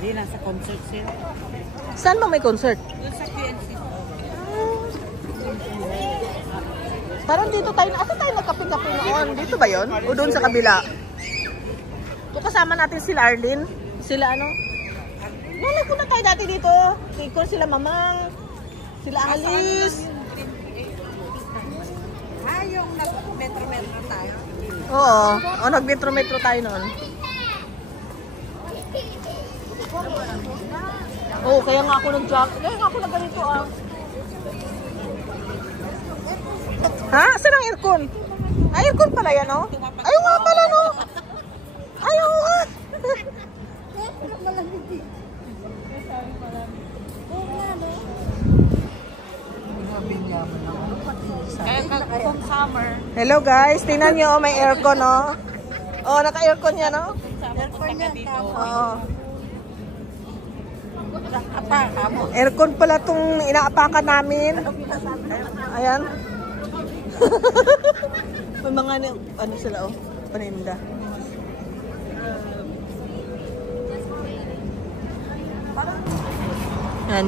Hindi, nasa concert sila. Saan ba may concert? Doon sa QNC. Parang dito tayo, asa tayo nagkape-kape noon? Dito ba yon? O doon sa kabila? Ito kasama natin sila Arlene. Sila ano? Nalay po na tayo dati dito. Kikon sila Mamang. Sila Alice. Yung nag-metro-metro tayo. Oo. O, nag-metro-metro tayo noon. Oo, kaya nga ako nag-jack. Kaya nga ako nag-ganito ah. Ha? Saan ang aircon? Ay, aircon pala yan, no? Ayaw nga pala, no? Ayaw nga. Kung summer. Hello guys, tingnan nyo, may aircon, no? Oh, naka-aircon yan, no? Aircon yan dito. Oo. Kamo. Aircon pala itong inaapakan namin. Ayan. May mga ano sila, oh. Paninda. Ayan,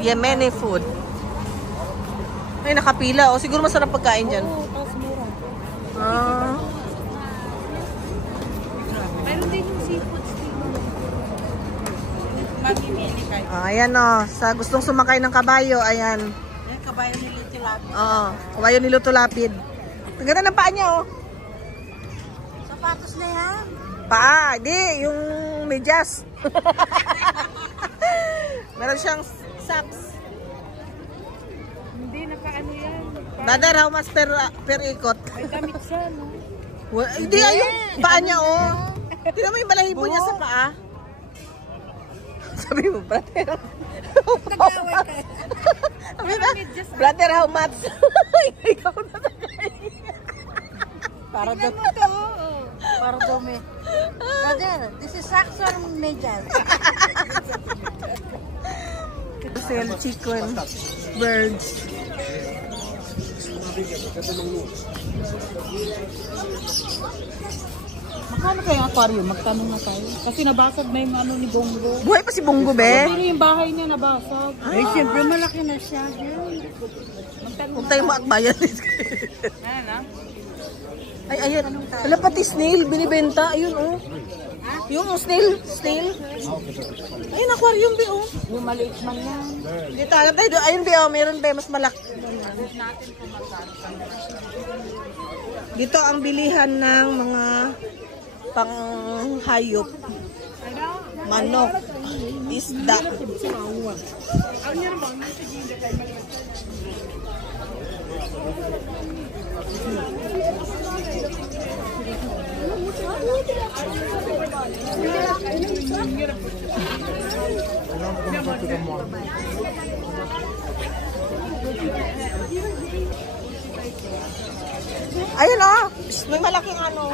Yemeni food. Ay, nakapila. O, siguro masarap pagkain dyan. Ah. Meron din yung seafoods dito. Mamimili kayo. Ayan, o. Sa gustong sumakay ng kabayo, ayan. Yan, kabayo ni Lito Lapid. Oo, kabayo ni Luto Lapid. Ang ganda ng paa niya, oh. Sapatos na yan. Paa, di. Yung medyas. Meron siyang socks. Hindi, nakaano yan. Brother, how much per ikot? May damit siya, no? Hindi, ayun. Paa niya, oh. Tingnan mo yung balahibo niya sa paa. Sabi mo, brother. Nag-away ka. Sabi na, brother, how much? Ikaw na tagay. Para daw mo to. Para daw may. Brother, this is Saxon Mejas. Sell chicken, birds. Makano kayo yung aquarium? Magtanong na tayo. Kasi nabasag na yung ano ni Bongo. Buhay pa si Bongo, be. Pero yung bahay niya nabasag. Ay, siyempre malaki na siya. Huwag tayong maakbayan. Ano? Ay, ayun. Wala pati snail, binibenta. Ayun, oh. Yung snail. Ayun, aquarium, be, oh. Yung maliit man yan. Dito, alam tayo. Ayun, be, oh. Meron, be. Mas malaki. Dito ang bilihan ng mga panghayop. Manok. Isda. Ayun, oh. May malaking ano.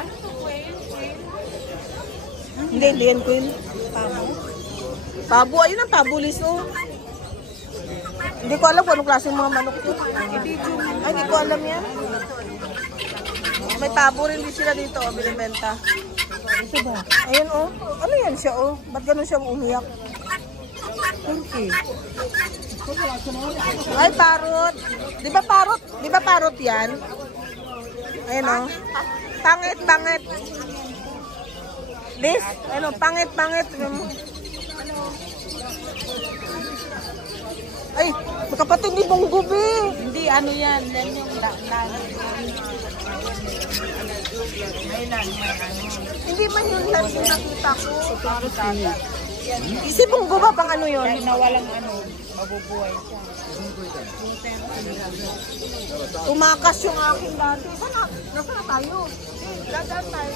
Hindi yan, Queen. Pabo. Ayun ang pabulis, oh. Hindi ko alam kung anong klaseng mga manok ito. Ay, hindi ko alam yan. May pabo rin din sila dito, oh, binibenta. Ito ba? Ayun, oh. Ano yan siya, oh? Ba't ganun siya umiyak? Turkey. Ay, parot. Di ba parot? Di ba parot yan? Ayun, oh. Pangit. Liz, ano, pangit. Ay, magkapatid ni Bongo, be. Hindi, ano yan. Yan yung Hindi man yun lang yung nakita ko. Si Bongo ba pang ano yun? na walang ano, mabubuhay siya. Tumakas yung aking dati. Nasaan na tayo? Dadaan tayo.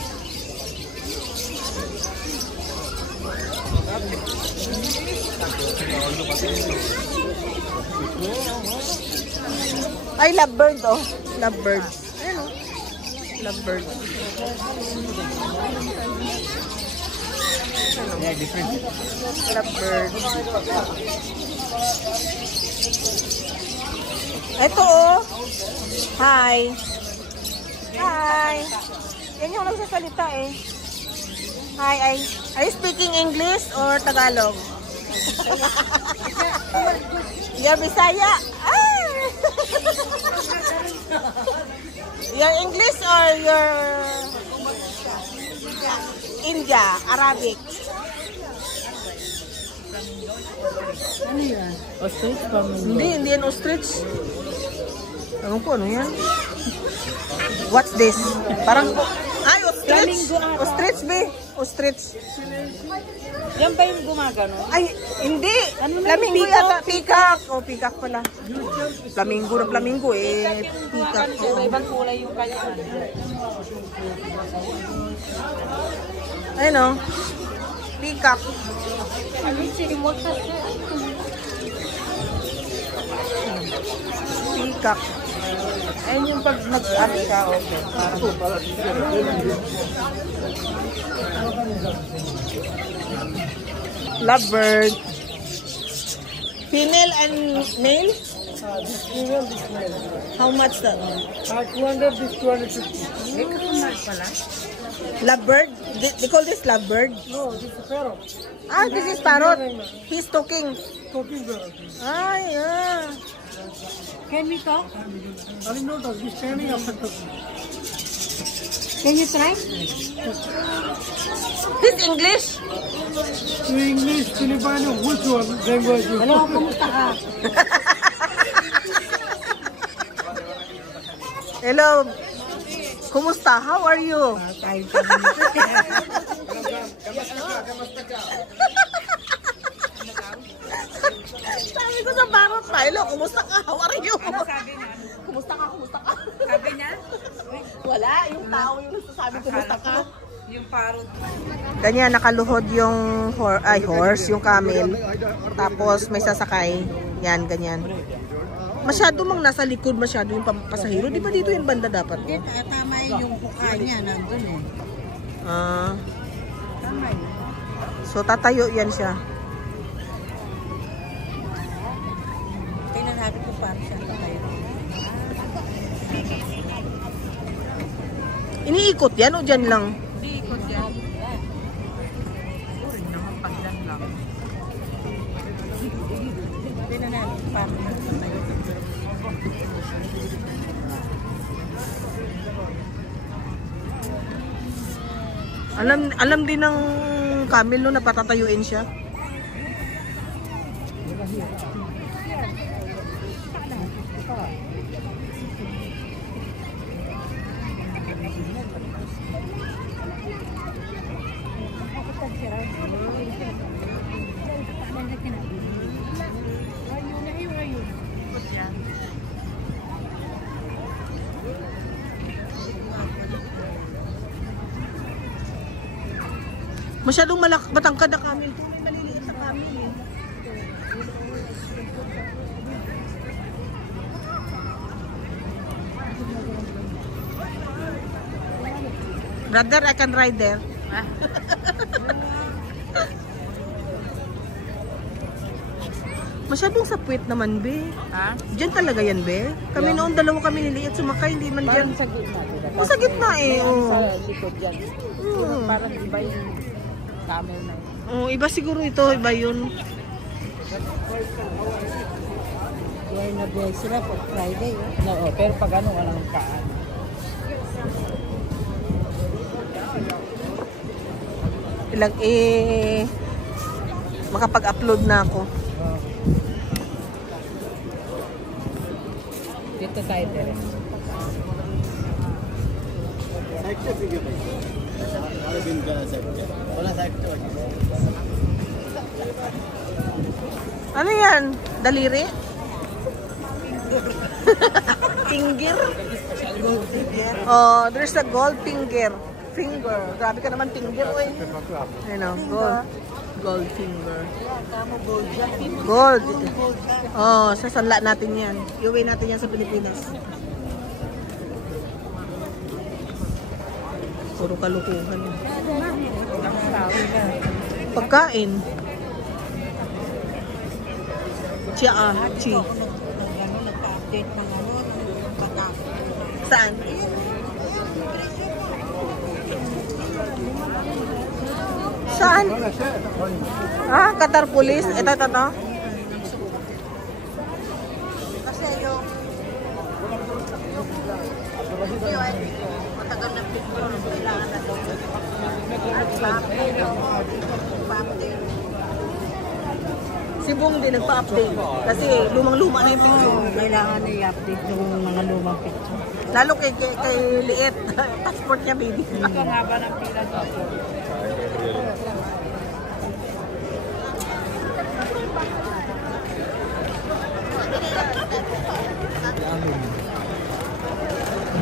Ay, lovebird, oh. Lovebird. Ayun, oh. Lovebird. Yeah, different. Lovebird. Ito, oh. Hi. Yan yung nagsasalita, eh. Hi, are you speaking English or Tagalog? You're Bisaya? Ah! You're English or you're India, Arabic? Ano yan? Ostrich flamingo. Hindi yan ostrich. Ewan ko, ano yan? What's this? Parang, ay, ostrich. Flamingo ata. Ostrich, be. Ostrich. Yan ba yung gumagano? Ay, hindi. Ano na Flamingo yung yata. Peacock. Oh, peacock pala. Flamingo na flamingo eh. Peacock. Oo. Ibang kulay yung kanya. Ayun o. Peacock. Peacock. Ayun yung pag mag-up siya, okay. Lovebird. Female and male? This female, this male. How much that? 200, this 250. Lovebird? They call this lovebird? No, this is parrot. Ah, this is parrot. He's talking. Talking parrot. Ah, yeah. Can we talk? I mean, no, he's standing after talking. Can you try? He's English? To English, Filipino, which one language you Hello, kumusta ka? Hello. Kumusta? How are you? Sabi ko sa parrot pa, hello, kumusta ka? How are you? Ano sabi niya? Kumusta ka? Kumusta ka? Sabi niya? Wala, yung tao yung nagsasabi, kumusta ka? Yung parot. Ganyan, nakaluhod yung horse, yung camel. Tapos may sasakay. Yan, ganyan. Masyado mang nasa likod, masyado yung pasahero. Di ba dito yung banda dapat? Tama yung buka niya, nandun eh. Ah, Tama yun. so tatayo yan siya. Tingnan natin kung paano siya tayo. Iniikot yan o dyan lang? Hindi ikot yan. Uri naman pagdan lang. Tingnan natin kung paano siya tayo. Alam din ng camel no na patatayuin siya. Masyadong matangkad na camel. May maliliit na camel eh. Brother, I can ride there. Masyadong sapwit naman, be. Ha? Diyan talaga yan, be. Kami noon, dalawa kami niliit, sumakay, hindi man dyan. Parang sa gitna. O, sa gitna eh. Oh. Sa likod dyan. Parang iba yung camel na yun. Oh, iba siguro ito, iba yun. Buhay na buhay sila pag Friday. Oo, pero pag ano, walang kaan. Ilang makapag-upload na ako. Dito tayo dire. Ano yan? Daliri? Finger? Oh, there's a gold finger. Finger. Grabe ka naman finger, oy. Ano, gold. Gold finger. Gold. Oh, sasanla natin yan. Iuwi natin yan sa Pilipinas. Puro kalukuhan. Pagkain. Chia, chi. Nagpa-update ng ano, Saan? Saan? Ah, Qatar Police. Ito. Kasi yung matagal na picture, kailangan na doon. Si Bong din nagpa-update. Kasi lumang-luma na yung picture. Kailangan na i-update yung mga lumang picture. Lalo kay Liet. Passport niya, baby. Ito nga ba ng pila dito?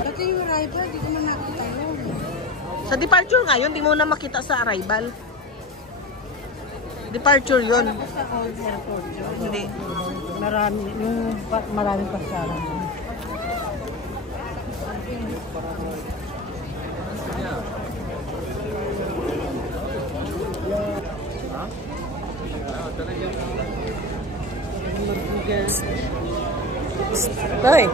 Dati yung arrival, di ko man nakita yun. Sa departure nga yun, di mo na makita sa arrival. Departure yun. Sa old airport yun. Hindi. Maraming pasaran. Hoy.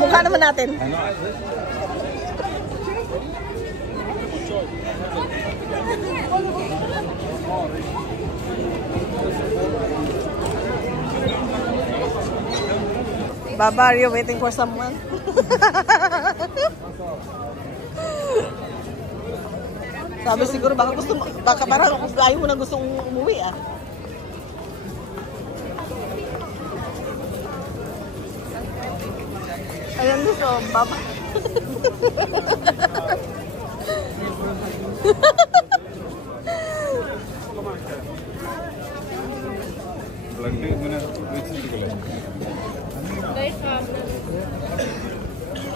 Mukha naman natin. Baba, are you waiting for someone? Sabi siguro baka parang ayaw mo na gustong umuwi ah. Ayan gusto, baba.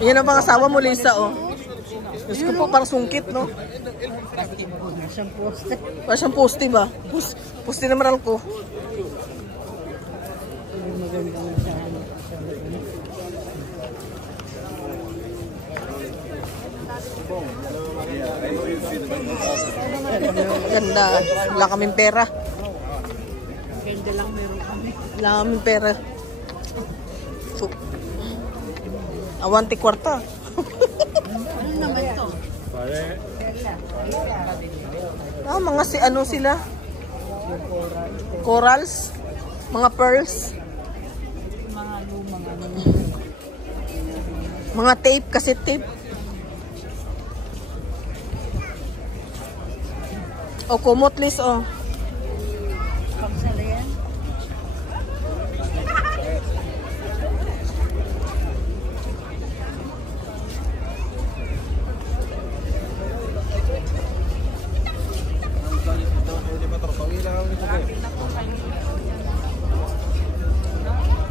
Yan ang mga asawa mo, Lisa, oh. Diyos ko po, parang sungkit, no? Siyang poste. Parang siyang poste ba? Poste na maral ko. Maganda na siya. Ganda. Wala kaming pera. Ganda lang meron kami. Wala kaming pera. So, awanti kwarta. Ano naman to? Ah, mga ano sila? Corals? Mga pearls? Mga lumang ano. Mga tape, cassette tape? O kumotlis, oh. Pagsala yan.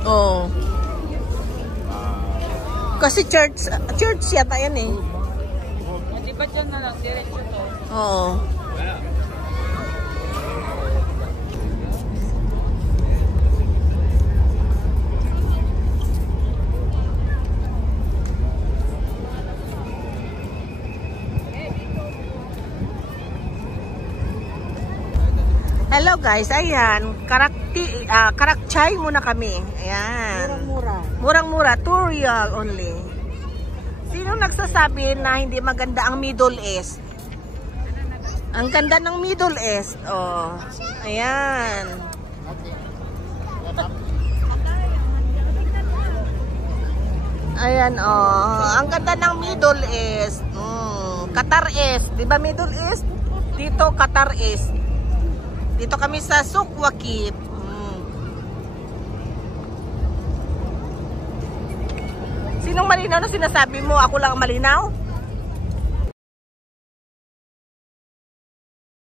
Oh. Kasi church yata yan eh. Di ba dyan na lang? Diretso to. Oo. Hello guys, ayan, Karakchay muna kami. Ayan. Mura. Murang-mura, 2 real only. Sino nagsasabi na hindi maganda ang Middle East? Ang ganda ng Middle East. Oh. Ayan. Ayan, oh. Ang ganda ng Middle East. Qatar East. Di ba Middle East? Dito, Qatar East. Dito kami sa Souq Waqif. Sinong malinaw na sinasabi mo? Ako lang ang malinaw?